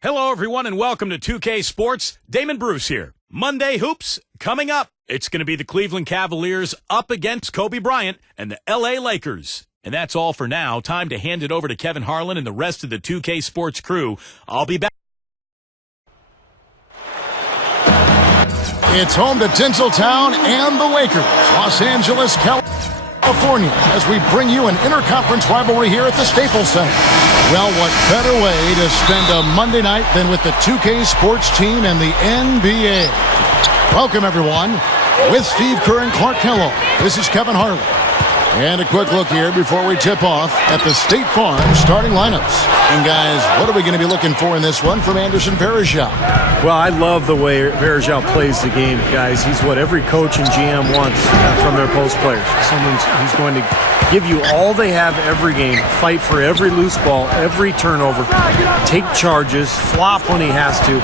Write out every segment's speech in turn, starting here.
Hello, everyone, and welcome to 2K Sports. Damon Bruce here. Monday Hoops coming up. It's going to be the Cleveland Cavaliers up against Kobe Bryant and the LA Lakers. And that's all for now. Time to hand it over to Kevin Harlan and the rest of the 2K Sports crew. I'll be back. It's home to Tinseltown and the Lakers, Los Angeles, California, as we bring you an interconference rivalry here at the Staples Center. Well, what better way to spend a Monday night than with the 2K Sports team and the NBA? Welcome, everyone. With Steve Kerr and Clark Kellogg, this is Kevin Harlan. And a quick look here before we tip off at the State Farm starting lineups. And guys, what are we going to be looking for in this one from Anderson Varejao? Well, I love the way Varejao plays the game, guys. He's what every coach and GM wants from their post players. Someone who's going to give you all they have every game, fight for every loose ball, every turnover, take charges, flop when he has to,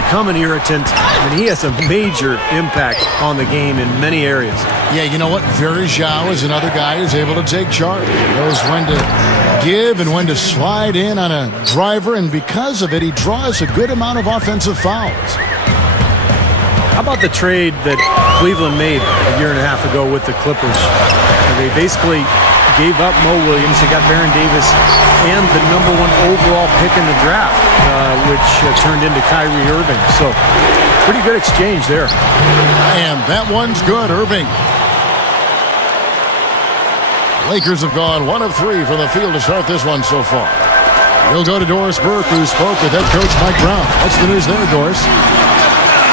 become an irritant, and he has a major impact on the game in many areas. Yeah, you know what? Varejao is another guy who's able to take charge. He knows when to give and when to slide in on a driver, and because of it, he draws a good amount of offensive fouls. How about the trade that Cleveland made a year and a half ago with the Clippers? They basically gave up Mo Williams. They got Baron Davis and the #1 overall pick in the draft, which turned into Kyrie Irving. So pretty good exchange there. And that one's good, Irving. Lakers have gone 1 of 3 from the field to start this one so far. We'll go to Doris Burke, who spoke with head coach Mike Brown. What's the news there, Doris?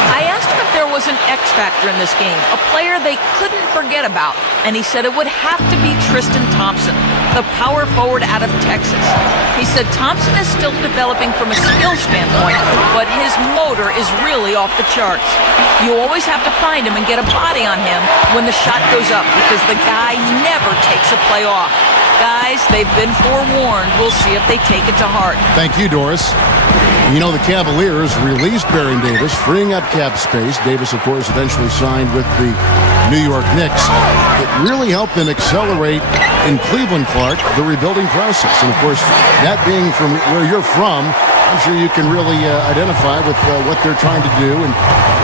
I asked him if there was an X factor in this game, a player they couldn't forget about, and he said it would have to be Tristan Thompson, the power forward out of Texas. He said Thompson is still developing from a skill standpoint, but his motor is really off the charts. You always have to find him and get a body on him when the shot goes up, because the guy never takes a play off. Guys, they've been forewarned. We'll see if they take it to heart. Thank you, Doris. You know, the Cavaliers released Baron Davis, freeing up cap space. Davis, of course, eventually signed with the New York Knicks. It really helped them accelerate in Cleveland, Clark, the rebuilding process. And, of course, that being from where you're from, I'm sure you can really identify with what they're trying to do. And,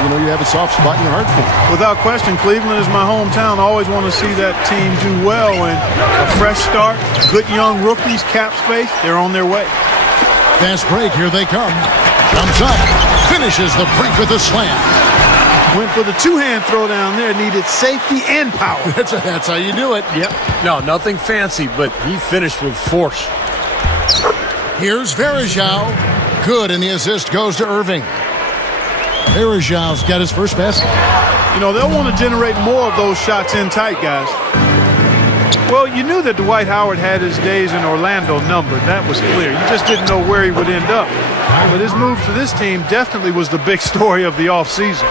you know, you have a soft spot in your heart for them. Without question, Cleveland is my hometown. I always want to see that team do well. And a fresh start, good young rookies, cap space, they're on their way. Fast break, here they come. Comes up, finishes the break with a slam. Went for the two-hand throw down there, needed safety and power. That's how you do it. Yep. No, nothing fancy, but he finished with force. Here's Varejao. Good, and the assist goes to Irving. Varejao's got his first basket. You know, they'll want to generate more of those shots in tight, guys. Well, you knew that Dwight Howard had his days in Orlando numbered. That was clear. You just didn't know where he would end up. But his move to this team definitely was the big story of the offseason.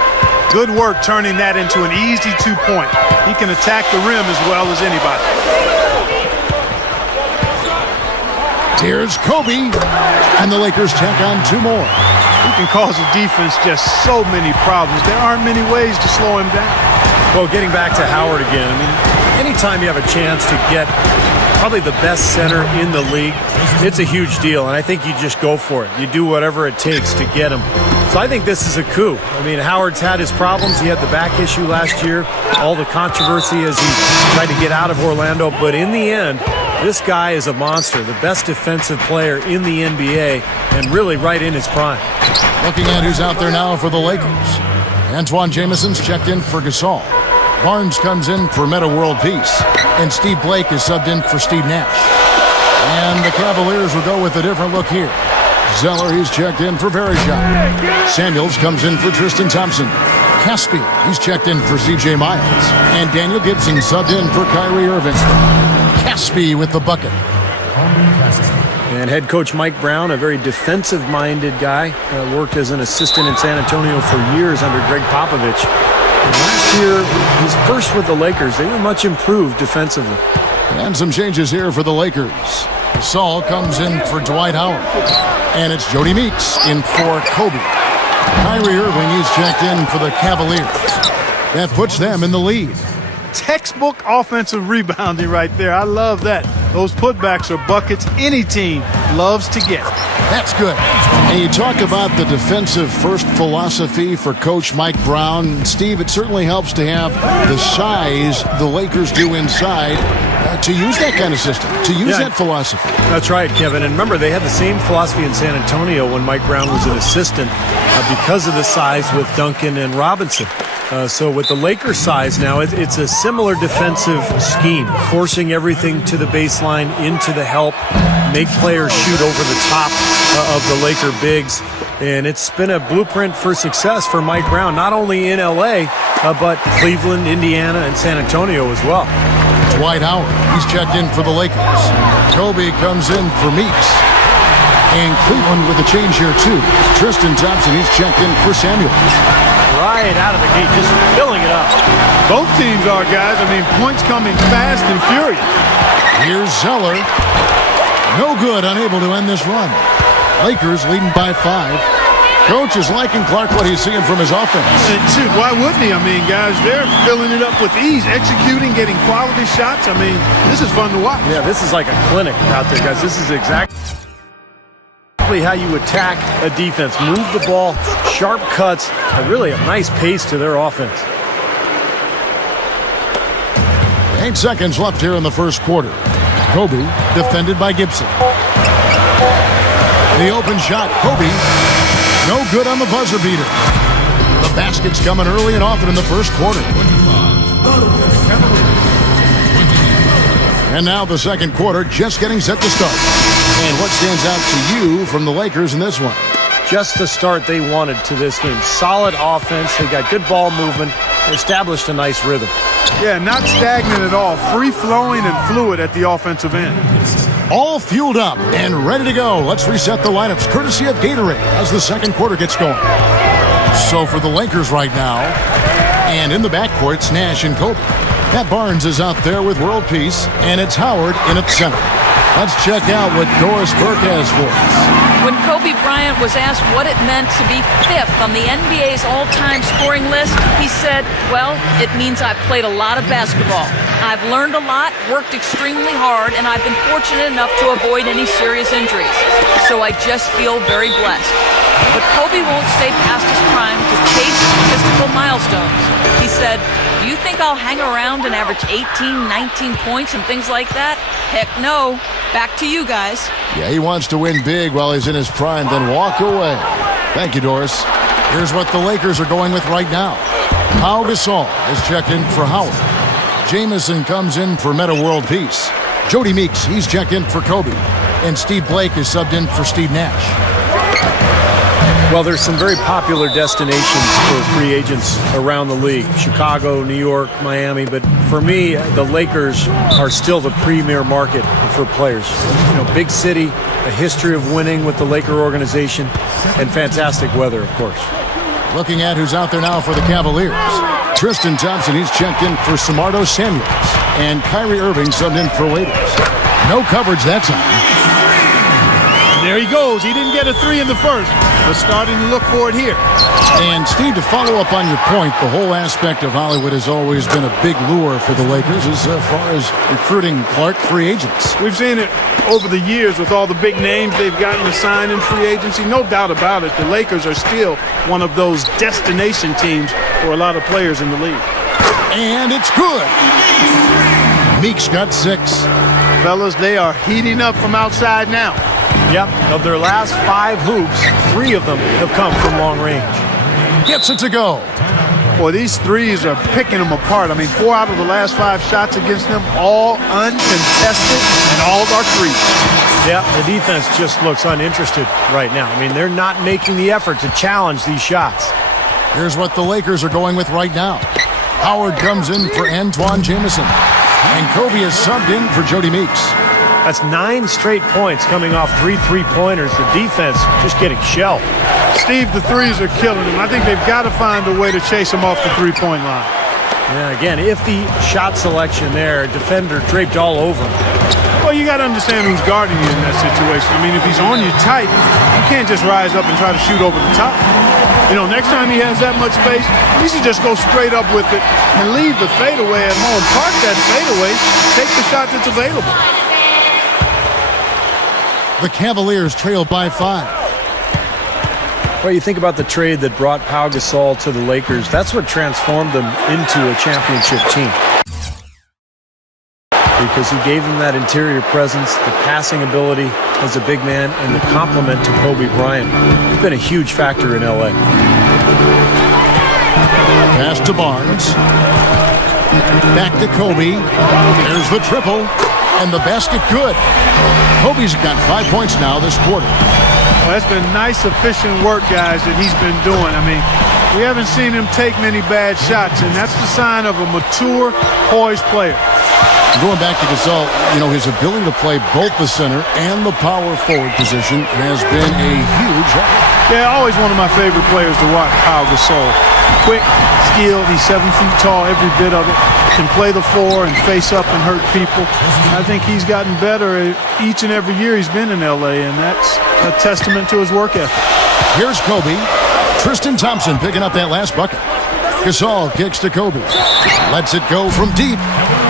Good work turning that into an easy 2-point. He can attack the rim as well as anybody. Here's Kobe, and the Lakers tack on 2 more. He can cause the defense just so many problems. There aren't many ways to slow him down. Well, getting back to Howard again, I mean, anytime you have a chance to get probably the best center in the league, it's a huge deal, and I think you just go for it. You do whatever it takes to get him. So I think this is a coup. I mean, Howard's had his problems. He had the back issue last year, all the controversy as he tried to get out of Orlando, but in the end, This guy is a monster, the best defensive player in the NBA, and really right in his prime. Looking at who's out there now for the Lakers. Antoine Jameson's checked in for Gasol. Barnes comes in for Metta World Peace. And Steve Blake is subbed in for Steve Nash. And the Cavaliers will go with a different look here. Zeller, he's checked in for Verejao. Samuels comes in for Tristan Thompson. Caspi, he's checked in for C.J. Miles. And Daniel Gibson subbed in for Kyrie Irving. Caspi with the bucket. And head coach Mike Brown, a very defensive-minded guy, worked as an assistant in San Antonio for years under Greg Popovich. And last year, he's first with the Lakers. They were much improved defensively. And some changes here for the Lakers. Gasol comes in for Dwight Howard. And it's Jody Meeks in for Kobe. Kyrie Irving is checked in for the Cavaliers. That puts them in the lead. Textbook offensive rebounding right there. I love that. Those putbacks are buckets any team loves to get. That's good. And you talk about the defensive first philosophy for Coach Mike Brown. Steve, it certainly helps to have the size the Lakers do inside to use that kind of system, to use that philosophy. That's right, Kevin. And remember, they had the same philosophy in San Antonio when Mike Brown was an assistant because of the size with Duncan and Robinson. So with the Lakers size now, it's a similar defensive scheme, forcing everything to the baseline, into the help, make players shoot over the top of the Laker bigs. And it's been a blueprint for success for Mike Brown, not only in L.A., but Cleveland, Indiana, and San Antonio as well. Dwight Howard, he's checked in for the Lakers. Kobe comes in for Meeks. And Cleveland with a change here, too. Tristan Thompson, he's checked in for Samuels. Right out of the gate, just filling it up. Both teams are, guys. I mean, points coming fast and furious. Here's Zeller. No good, unable to end this run. Lakers leading by 5. Coach is liking Clark what he's seeing from his offense. And shoot, why wouldn't he? I mean, guys, they're filling it up with ease, executing, getting quality shots. I mean, this is fun to watch. Yeah, this is like a clinic out there, guys. This is exactly how you attack a defense. Move the ball, sharp cuts, and really a nice pace to their offense. 8 seconds left here in the first quarter. Kobe defended by Gibson. The open shot, Kobe. No good on the buzzer beater. The basket's coming early and often in the first quarter. And now the second quarter just getting set to start. And what stands out to you from the Lakers in this one? Just the start they wanted to this game. Solid offense. They got good ball movement. They established a nice rhythm. Yeah, not stagnant at all. Free-flowing and fluid at the offensive end. All fueled up and ready to go. Let's reset the lineups courtesy of Gatorade as the second quarter gets going. So for the Lakers right now, and in the backcourt, it's Nash and Kobe. Matt Barnes is out there with World Peace, and it's Howard in at center. Let's check out what Doris Burke has for us. When Kobe Bryant was asked what it meant to be 5th on the NBA's all-time scoring list, he said, well, it means I've played a lot of basketball. I've learned a lot, worked extremely hard, and I've been fortunate enough to avoid any serious injuries. So I just feel very blessed. But Kobe won't stay past his prime to chase statistical milestones. He said, do you think I'll hang around and average 18, 19 points and things like that? Heck no. Back to you guys. Yeah, he wants to win big while he's in his prime, then walk away. Thank you, Doris. Here's what the Lakers are going with right now. Pau Gasol is checked in for Howard. Jamison comes in for Metta World Peace. Jody Meeks, he's checked in for Kobe. And Steve Blake is subbed in for Steve Nash. Well, there's some very popular destinations for free agents around the league. Chicago, New York, Miami. But for me, the Lakers are still the premier market for players. You know, big city, a history of winning with the Laker organization, and fantastic weather, of course. Looking at who's out there now for the Cavaliers. Tristan Thompson, he's checked in for Samardo Samuels. And Kyrie Irving subbed in for Waiters. No coverage that time. There he goes. He didn't get a 3 in the first, but starting to look for it here. And Steve, to follow up on your point, the whole aspect of Hollywood has always been a big lure for the Lakers as far as recruiting Clark free agents. We've seen it over the years with all the big names they've gotten to sign in free agency. No doubt about it, the Lakers are still one of those destination teams for a lot of players in the league. And it's good. Meeks got 6. fellas. They are heating up from outside now. Yep, of their last 5 hoops, 3 of them have come from long range. Gets it to go. Boy, these threes are picking them apart. I mean, 4 out of the last 5 shots against them, all uncontested, and all are threes. Yeah, the defense just looks uninterested right now. I mean, they're not making the effort to challenge these shots. Here's what the Lakers are going with right now. Howard comes in for Antoine Jamison. And Kobe is subbed in for Jody Meeks. That's 9 straight points coming off 3 3-pointers. The defense just getting shelled. Steve, the threes are killing them. I think they've got to find a way to chase them off the three-point line. Yeah, again, if the shot selection there, defender draped all over him. Well, you got to understand who's guarding you in that situation. I mean, if he's on you tight, you can't just rise up and try to shoot over the top. You know, next time he has that much space, he should just go straight up with it and leave the fadeaway at home. Park that fadeaway, take the shot that's available. The Cavaliers trail by 5. Well, you think about the trade that brought Pau Gasol to the Lakers. That's what transformed them into a championship team. Because he gave them that interior presence, the passing ability as a big man, and the complement to Kobe Bryant. He's been a huge factor in LA. Pass to Barnes. Back to Kobe. There's the triple. And the basket good. Kobe's got 5 points now this quarter. Well, that's been nice, efficient work, guys, that he's been doing. I mean, we haven't seen him take many bad shots, and that's the sign of a mature, poised player. Going back to Gasol, you know, his ability to play both the center and the power forward position has been a huge help. Yeah, always one of my favorite players to watch, Pau Gasol. Quick, skilled, he's 7 feet tall, every bit of it. Can play the 4 and face up and hurt people. I think he's gotten better each and every year he's been in L.A., and that's a testament to his work ethic. Here's Kobe. Tristan Thompson picking up that last bucket. Gasol kicks to Kobe. Lets it go from deep.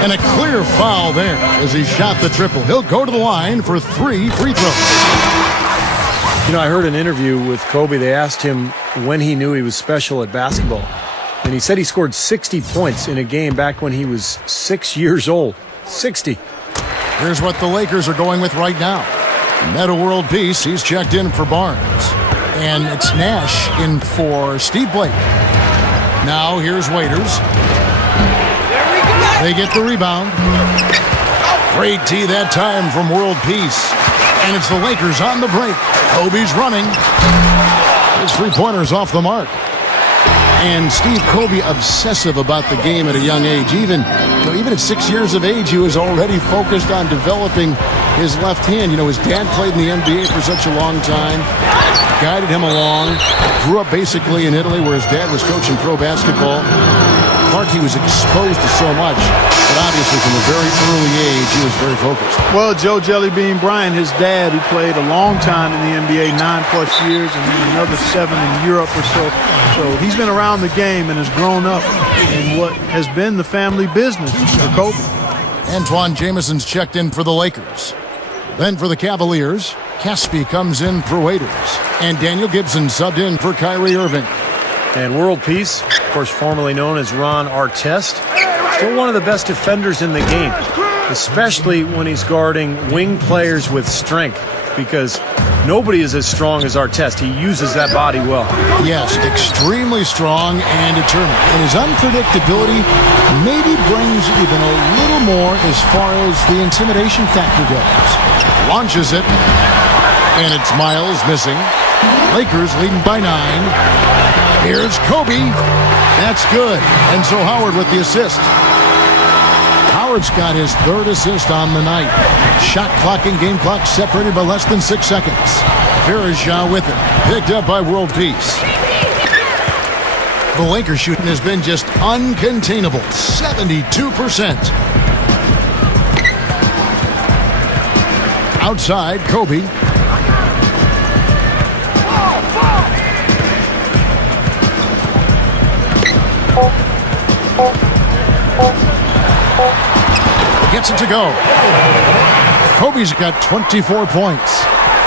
And a clear foul there as he shot the triple. He'll go to the line for 3 free throws. You know, I heard an interview with Kobe. They asked him when he knew he was special at basketball. And he said he scored 60 points in a game back when he was 6 years old. 60. Here's what the Lakers are going with right now. Meta World Peace, he's checked in for Barnes. And it's Nash in for Steve Blake. Now here's Waiters. They get the rebound. Great tee that time from World Peace. And it's the Lakers on the break. Kobe's running. His three-pointer's off the mark. And Steve, Kobe obsessive about the game at a young age. Even at 6 years of age, he was already focused on developing his left hand. You know, his dad played in the NBA for such a long time, guided him along, grew up basically in Italy where his dad was coaching pro basketball. Clark, he was exposed to so much, but obviously from a very early age, he was very focused. Well, Joe Jellybean Bryant, his dad, who played a long time in the NBA, 9+ years, and then another 7 in Europe or so. So he's been around the game and has grown up in what has been the family business for Kobe. Antoine Jamison's checked in for the Lakers. Then for the Cavaliers, Caspi comes in for Waiters. And Daniel Gibson subbed in for Kyrie Irving. And World Peace, of course, formerly known as Ron Artest, still one of the best defenders in the game, especially when he's guarding wing players with strength, because nobody is as strong as Artest. He uses that body well. Yes, extremely strong and determined. And his unpredictability maybe brings even a little more as far as the intimidation factor goes. Launches it, and it's Miles missing. Lakers leading by 9. Here's Kobe. That's good. And so Howard with the assist. Howard's got his 3rd assist on the night. Shot clock and game clock separated by less than 6 seconds. Varejao with it. Picked up by World Peace. The Lakers shooting has been just uncontainable. 72%. Outside, Kobe. Gets it to go. Kobe's got 24 points.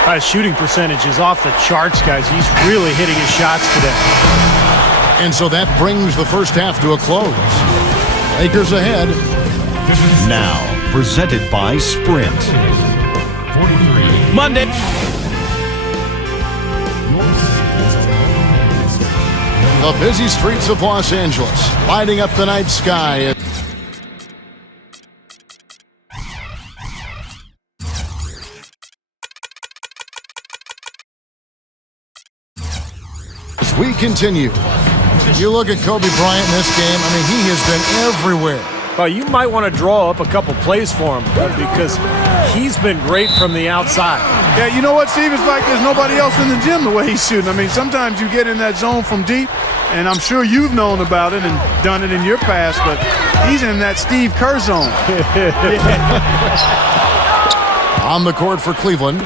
His shooting percentage is off the charts, guys. He's really hitting his shots today. And so that brings the first half to a close. Lakers ahead. Now, presented by Sprint. 43. Monday. The busy streets of Los Angeles, lighting up the night sky. As we continue, you look at Kobe Bryant in this game, I mean, he has been everywhere. Well, you might want to draw up a couple plays for him because he's been great from the outside. Yeah, you know what, Steve? It's like there's nobody else in the gym the way he's shooting. I mean, sometimes you get in that zone from deep, and I'm sure you've known about it and done it in your past, but he's in that Steve Kerr zone. On the court for Cleveland,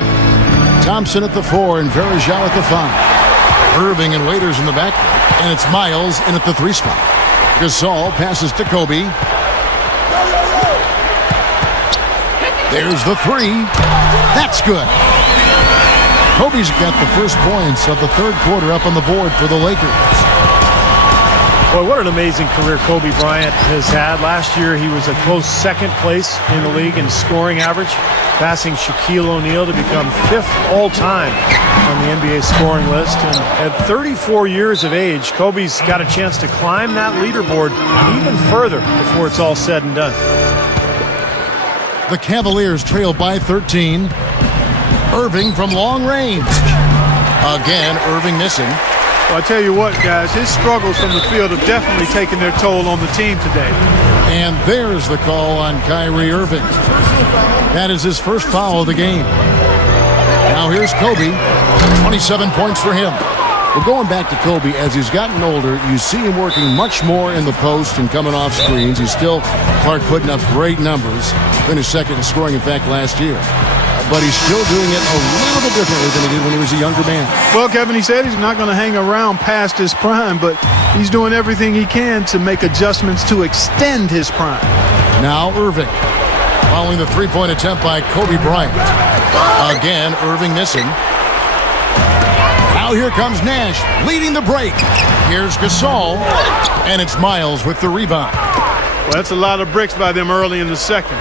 Thompson at the 4 and Varejao at the 5. Irving and Waiters in the back, and it's Miles in at the 3 spot. Gasol passes to Kobe. There's the 3. That's good. Kobe's got the first points of the third quarter up on the board for the Lakers. Boy, what an amazing career Kobe Bryant has had. Last year, he was a close second place in the league in scoring average, passing Shaquille O'Neal to become 5th all-time on the NBA scoring list. And at 34 years of age, Kobe's got a chance to climb that leaderboard even further before it's all said and done. The Cavaliers trail by 13. Irving from long range. Again, Irving missing. Well, I tell you what, guys, his struggles from the field have definitely taken their toll on the team today. And there's the call on Kyrie Irving. That is his first foul of the game. Now here's Kobe. 27 points for him. Well, going back to Kobe, as he's gotten older, you see him working much more in the post and coming off screens. He's still, Clark, putting up great numbers. Finished second in scoring, in fact, last year. But he's still doing it a little bit differently than he did when he was a younger man. Well, Kevin, he said he's not going to hang around past his prime, but he's doing everything he can to make adjustments to extend his prime. Now Irving, following the three-point attempt by Kobe Bryant. Again, Irving missing. Now here comes Nash, leading the break. Here's Gasol, and it's Miles with the rebound. Well, that's a lot of bricks by them early in the second.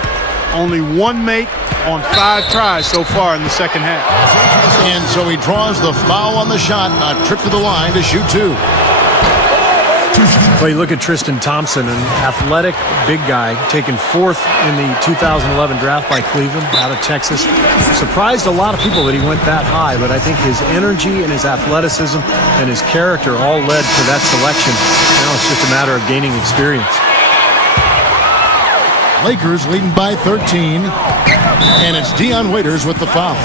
Only 1 make on 5 tries so far in the second half. And so he draws the foul on the shot, a trip to the line to shoot 2. Well, you look at Tristan Thompson, an athletic big guy, taken 4th in the 2011 draft by Cleveland out of Texas. Surprised a lot of people that he went that high, but I think his energy and his athleticism and his character all led to that selection. Now it's just a matter of gaining experience. Lakers leading by 13, and it's Dion Waiters with the foul.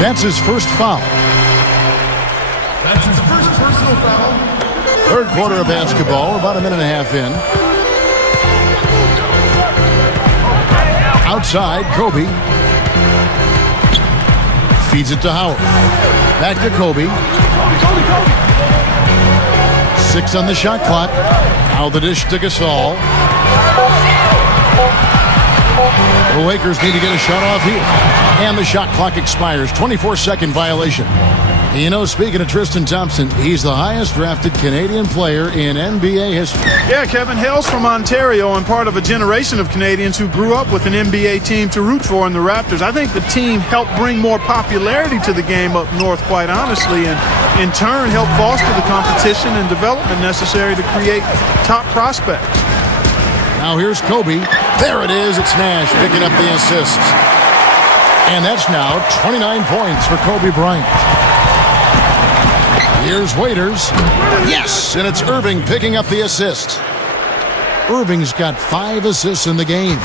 That's his first foul. That's his first personal foul. Third quarter of basketball, about a minute and a half in. Outside, Kobe. Feeds it to Howard. Back to Kobe. 6 on the shot clock. Now the dish to Gasol. The Lakers need to get a shot off here. And the shot clock expires. 24-second violation. You know, speaking of Tristan Thompson, he's the highest drafted Canadian player in NBA history. Yeah, Kevin hails from Ontario and part of a generation of Canadians who grew up with an NBA team to root for in the Raptors. I think the team helped bring more popularity to the game up north, quite honestly, and in turn helped foster the competition and development necessary to create top prospects. Now here's Kobe. There it is. It's Nash picking up the assist. And that's now 29 points for Kobe Bryant. Here's Waiters. Yes, and it's Irving picking up the assist. Irving's got 5 assists in the game.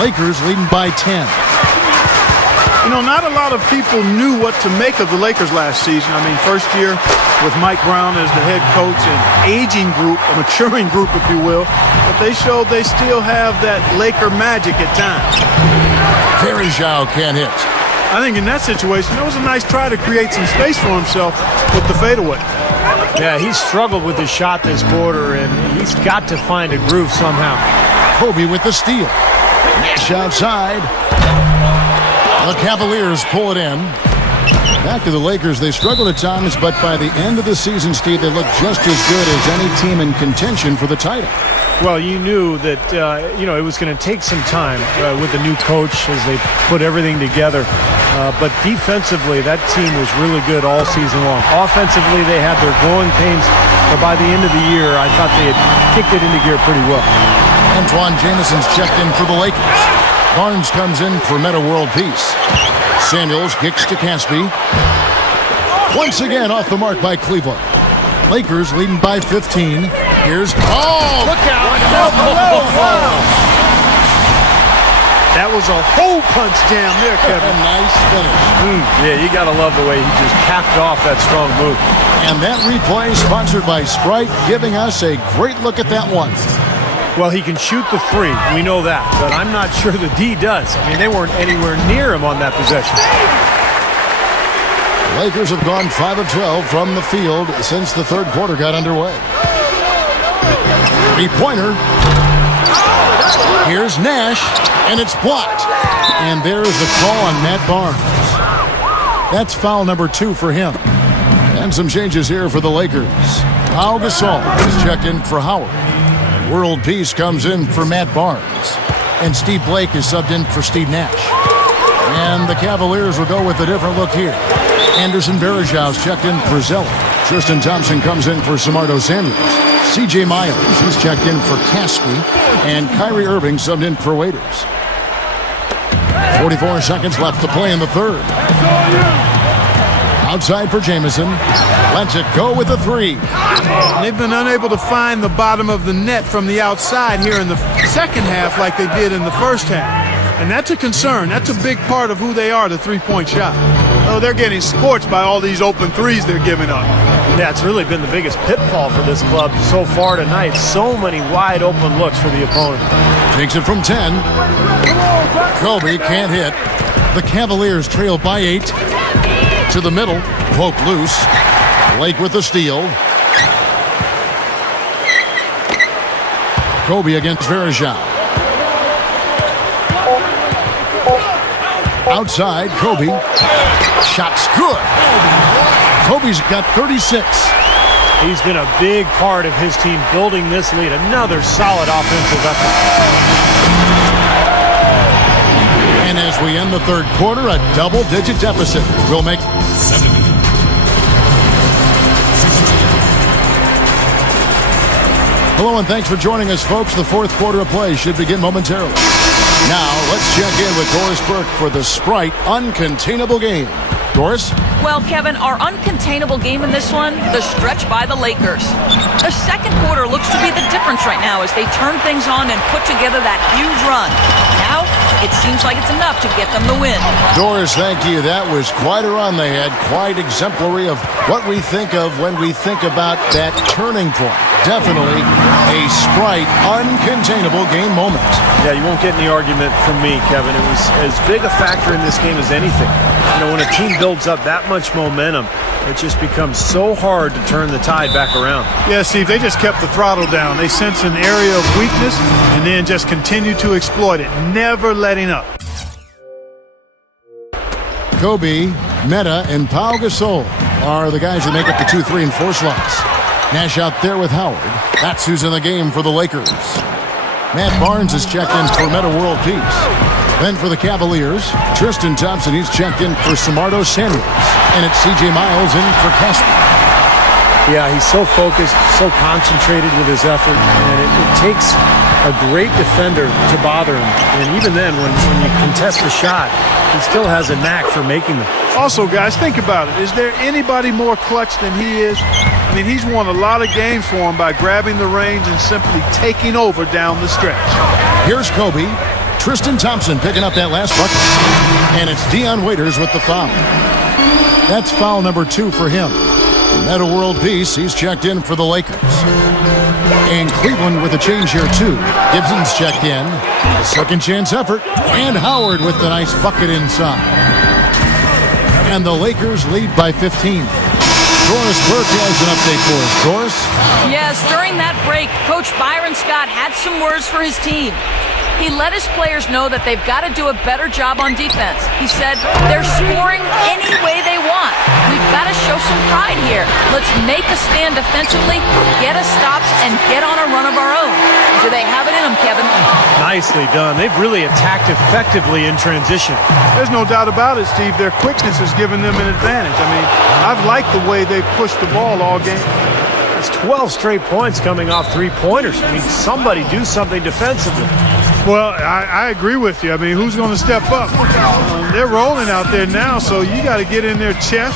Lakers leading by 10. You know, not a lot of people knew what to make of the Lakers last season. I mean, first year with Mike Brown as the head coach, an aging group, a maturing group, if you will. But they showed they still have that Laker magic at times. Varejao can't hit. I think in that situation, it was a nice try to create some space for himself with the fadeaway. Yeah, he struggled with his shot this quarter, and he's got to find a groove somehow. Kobe with the steal. Nash outside. The Cavaliers pull it in. Back to the Lakers. They struggled at times, but by the end of the season, Steve, they look just as good as any team in contention for the title. Well, you knew that, it was going to take some time with the new coach as they put everything together. But defensively, that team was really good all season long. Offensively, they had their growing pains. But by the end of the year, I thought they had kicked it into gear pretty well. Antoine Jameson's checked in for the Lakers. Barnes comes in for Meta World Peace. Samuels kicks to Caspi. Once again off the mark by Cleveland. Lakers leading by 15. Here's... Oh! Look out! That was a hole punch jam there, A Kevin. nice finish. Yeah, you got to love the way he just capped off that strong move. And that replay sponsored by Sprite, giving us a great look at that one. Well, he can shoot the three. We know that. But I'm not sure the D does. I mean, they weren't anywhere near him on that possession. Lakers have gone 5 of 12 from the field since the third quarter got underway. Three-pointer. Here's Nash, and it's blocked. And there's the call on Matt Barnes. That's foul number 2 for him. And some changes here for the Lakers. Pau Gasol is checked in for Howard. World Peace comes in for Matt Barnes. And Steve Blake is subbed in for Steve Nash. And the Cavaliers will go with a different look here. Anderson Varejau's checked in for Zeller. Tristan Thompson comes in for Samardo Samuels. C.J. Miles, he's checked in for Caspi. And Kyrie Irving subbed in for Waiters. 44 seconds left to play in the third. Outside for Jamison. Lets it go with a three. They've been unable to find the bottom of the net from the outside here in the second half like they did in the first half. And that's a concern. That's a big part of who they are, the three-point shot. Oh, they're getting scorched by all these open threes they're giving up. Yeah, it's really been the biggest pitfall for this club so far tonight. So many wide open looks for the opponent. Takes it from 10. Kobe can't hit. The Cavaliers trail by 8. To the middle. Poke loose. Blake with the steal. Kobe against Varejao. Outside, Kobe. Shot's good. Kobe's got 36. He's been a big part of his team building this lead. Another solid offensive effort. And as we end the third quarter, a double-digit deficit will make 7. Hello and thanks for joining us, folks. The fourth quarter of play should begin momentarily. Now, let's check in with Doris Burke for the Sprite Uncontainable Game. Doris? Well, Kevin, our uncontainable game in this one, the stretch by the Lakers. The second quarter looks to be the difference right now as they turn things on and put together that huge run. Now, it seems like it's enough to get them the win. Doris, thank you. That was quite a run they had. Quite exemplary of what we think of when we think about that turning point. Definitely a Sprite uncontainable game moment. Yeah, you won't get any argument from me, Kevin. It was as big a factor in this game as anything. You know, when a team builds up that much momentum, it just becomes so hard to turn the tide back around. Yeah, Steve, they just kept the throttle down. They sense an area of weakness and then just continue to exploit it, never letting up. Kobe, Meta, and Pau Gasol are the guys that make up the 2, 3, and 4 slots. Nash out there with Howard. That's who's in the game for the Lakers. Matt Barnes is checked in for Meta World Peace. Then for the Cavaliers, Tristan Thompson, he's checked in for Samardo Samuels. And it's C.J. Miles in for Caspi. Yeah, he's so focused, so concentrated with his effort, and it takes a great defender to bother him. And even then, when you contest the shot, he still has a knack for making them. Also, guys, think about it. Is there anybody more clutch than he is? I mean, he's won a lot of games for him by grabbing the reins and simply taking over down the stretch. Here's Kobe. Tristan Thompson picking up that last bucket. And it's Dion Waiters with the foul. That's foul number 2 for him. Meta World Peace, he's checked in for the Lakers. And Cleveland with a change here, too. Gibson's checked in. A second chance effort. And Howard with the nice bucket inside. And the Lakers lead by 15. Doris Burke has an update for us. Doris? Yes, during that break, Coach Byron Scott had some words for his team. He let his players know that they've got to do a better job on defense. He said, they're scoring any way they want. We've You've got to show some pride here. Let's make a stand defensively, get us stops, and get on a run of our own. Do they have it in them, Kevin? Nicely done. They've really attacked effectively in transition. There's no doubt about it, Steve. Their quickness has given them an advantage. I mean, I've liked the way they've pushed the ball all game. That's 12 straight points coming off three-pointers. I mean, somebody do something defensively. Well, I agree with you. I mean, who's going to step up? They're rolling out there now, so you got to get in their chest,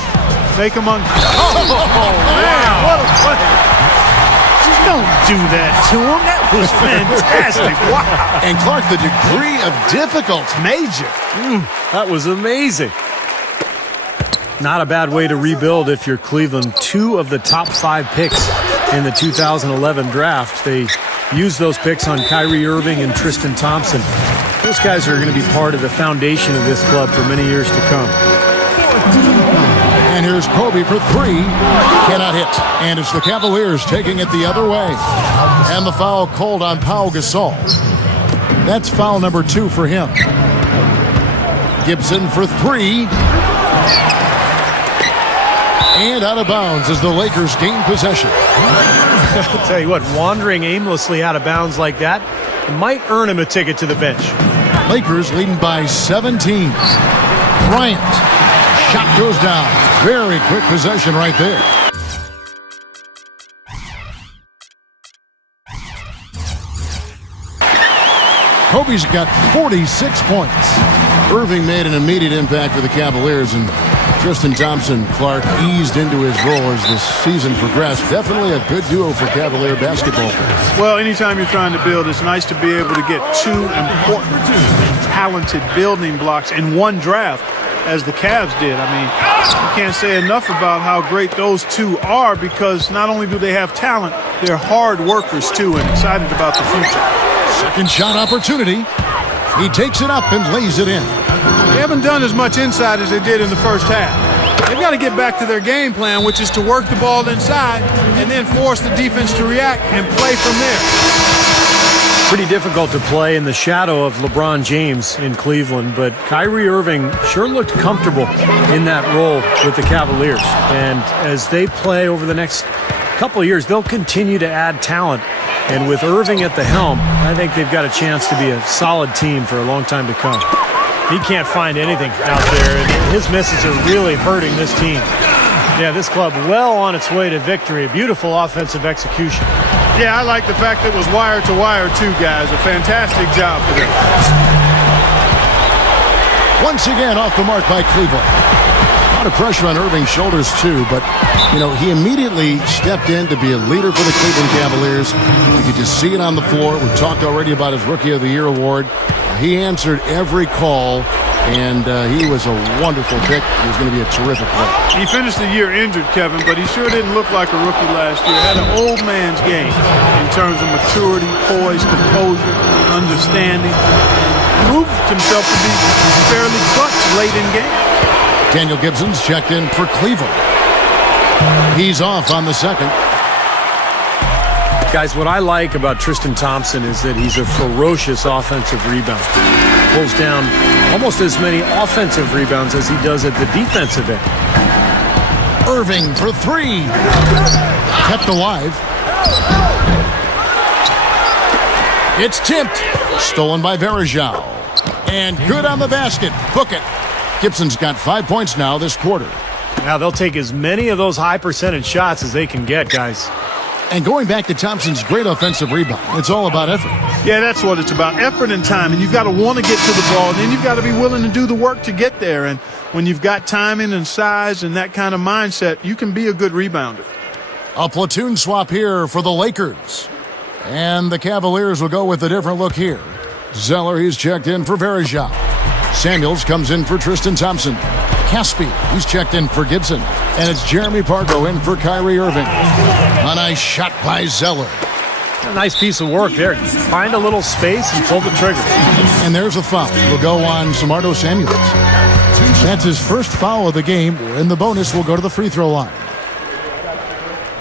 make them Wow. What a play. Don't do that to him. That was fantastic. Wow. And Clark, the degree of difficulty. Major. That was amazing. Not a bad way to rebuild if you're Cleveland. 2 of the top 5 picks in the 2011 draft. They used those picks on Kyrie Irving and Tristan Thompson. Those guys are going to be part of the foundation of this club for many years to come. And here's Kobe for 3. Cannot hit. And it's the Cavaliers taking it the other way. And the foul called on Pau Gasol. That's foul number 2 for him. Gibson for 3. And out of bounds as the Lakers gain possession. I'll tell you what, wandering aimlessly out of bounds like that might earn him a ticket to the bench. Lakers leading by 17. Bryant. Shot goes down. Very quick possession right there. Kobe's got 46 points. Irving made an immediate impact for the Cavaliers, and Tristan Thompson, Clark, eased into his role as the season progressed. Definitely a good duo for Cavalier basketball fans. Well, anytime you're trying to build, it's nice to be able to get 2 important and talented building blocks in one draft, as the Cavs did. I mean, you can't say enough about how great those 2 are, because not only do they have talent, they're hard workers too, and excited about the future. Second shot opportunity. He takes it up and lays it in. They haven't done as much inside as they did in the first half. They've got to get back to their game plan, which is to work the ball inside and then force the defense to react and play from there. Pretty difficult to play in the shadow of LeBron James in Cleveland, but Kyrie Irving sure looked comfortable in that role with the Cavaliers. And as they play over the next couple of years, they'll continue to add talent. And with Irving at the helm, I think they've got a chance to be a solid team for a long time to come. He can't find anything out there, and his misses are really hurting this team. Yeah, this club well on its way to victory. Beautiful offensive execution. Yeah, I like the fact that it was wire to wire too, guys. A fantastic job for them. Once again off the mark by Cleveland. A lot of pressure on Irving's shoulders too, but he immediately stepped in to be a leader for the Cleveland Cavaliers. You could just see it on the floor. We talked already about his Rookie of the Year award. He answered every call, and he was a wonderful pick. He was going to be a terrific player. He finished the year injured, Kevin, but he sure didn't look like a rookie last year. Had an old man's game in terms of maturity, poise, composure, understanding. Proved himself to be fairly clutch late in game. Daniel Gibson's checked in for Cleveland. He's off on the second. Guys, what I like about Tristan Thompson is that he's a ferocious offensive rebounder. Pulls down almost as many offensive rebounds as he does at the defensive end. Irving for 3. Kept alive. It's tipped. Stolen by Varejao. And good on the basket. Book it. Gibson's got 5 points now this quarter. Now they'll take as many of those high percentage shots as they can get, guys. And going back to Thompson's great offensive rebound, it's all about effort. Yeah, that's what it's about. Effort and time. And you've got to want to get to the ball. And then you've got to be willing to do the work to get there. And when you've got timing and size and that kind of mindset, you can be a good rebounder. A platoon swap here for the Lakers. And the Cavaliers will go with a different look here. Zeller, he's checked in for Varejao. Samuels comes in for Tristan Thompson. Caspi, he's checked in for Gibson. And it's Jeremy Pargo in for Kyrie Irving. A nice shot by Zeller. A nice piece of work there. Find a little space and pull the trigger. And there's a foul. Will go on Samardo Samuels. That's his first foul of the game. And the bonus will go to the free throw line.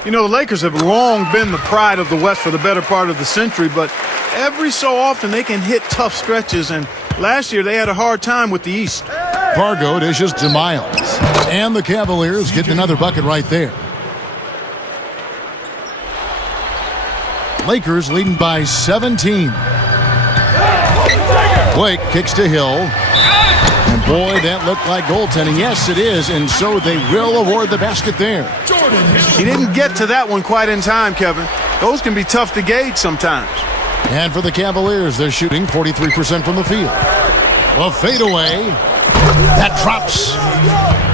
You know, the Lakers have long been the pride of the West for the better part of the century, but every so often they can hit tough stretches, and last year they had a hard time with the East. Pargo dishes to Miles. And the Cavaliers get another bucket right there. Lakers leading by 17. Blake kicks to Hill. And boy, that looked like goaltending. Yes, it is. And so they will award the basket there. He didn't get to that one quite in time, Kevin. Those can be tough to gauge sometimes. And for the Cavaliers, they're shooting 43% from the field. Well, fadeaway. That drops.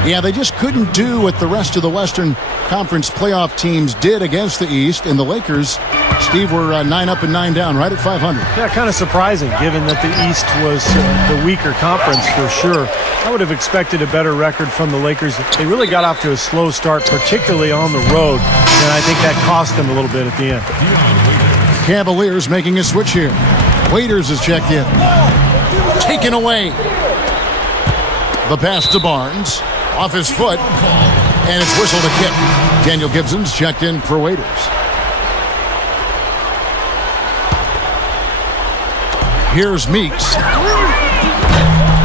Yeah, they just couldn't do what the rest of the Western Conference playoff teams did against the East. And the Lakers, Steve, were 9 up and 9 down, right at 500. Yeah, kind of surprising, given that the East was the weaker conference for sure. I would have expected a better record from the Lakers. They really got off to a slow start, particularly on the road, and I think that cost them a little bit at the end. Cavaliers making a switch here. Waiters is checked in. Taken away. The pass to Barnes. Off his foot. And it's whistled a kick. Daniel Gibson's checked in for Waiters. Here's Meeks.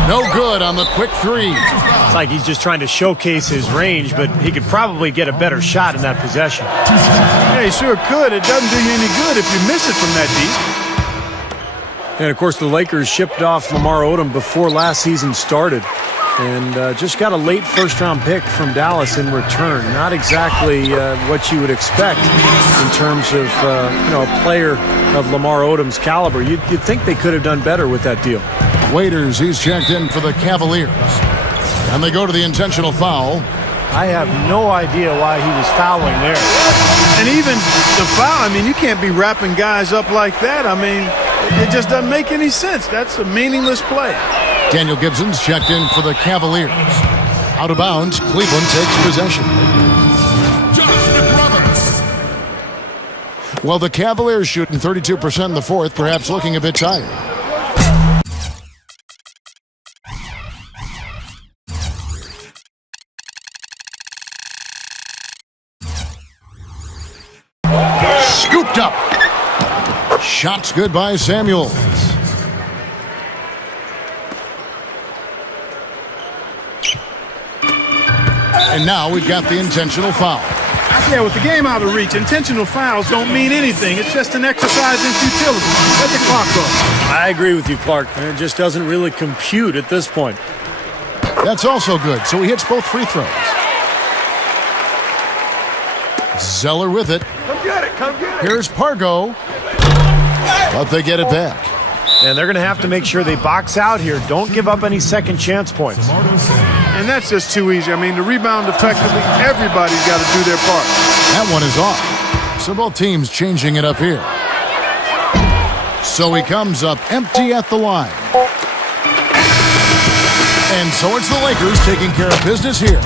No good on the quick three. It's like he's just trying to showcase his range, but he could probably get a better shot in that possession. Yeah, he sure could. It doesn't do you any good if you miss it from that deep. And, of course, the Lakers shipped off Lamar Odom before last season started and just got a late first-round pick from Dallas in return. Not exactly what you would expect in terms of, a player of Lamar Odom's caliber. You'd think they could have done better with that deal. Waiters, he's checked in for the Cavaliers. And they go to the intentional foul. I have no idea why he was fouling there. And even the foul, I mean, you can't be wrapping guys up like that. I mean, it just doesn't make any sense. That's a meaningless play. Daniel Gibson's checked in for the Cavaliers. Out of bounds, Cleveland takes possession. Well, the Cavaliers shooting 32% in the fourth, perhaps looking a bit tired. Scooped up. Shots good by Samuels. And now we've got the intentional foul. Yeah, with the game out of reach, intentional fouls don't mean anything. It's just an exercise in futility. Let the clock go. I agree with you, Clark. It just doesn't really compute at this point. That's also good. So he hits both free throws. Zeller with it. Come get it. Come get it. Here's Pargo. But they get it back. And they're going to have to make sure they box out here. Don't give up any second chance points. And that's just too easy. I mean, to rebound effectively, everybody's got to do their part. That one is off. So both teams changing it up here. So he comes up empty at the line. And so it's the Lakers taking care of business here.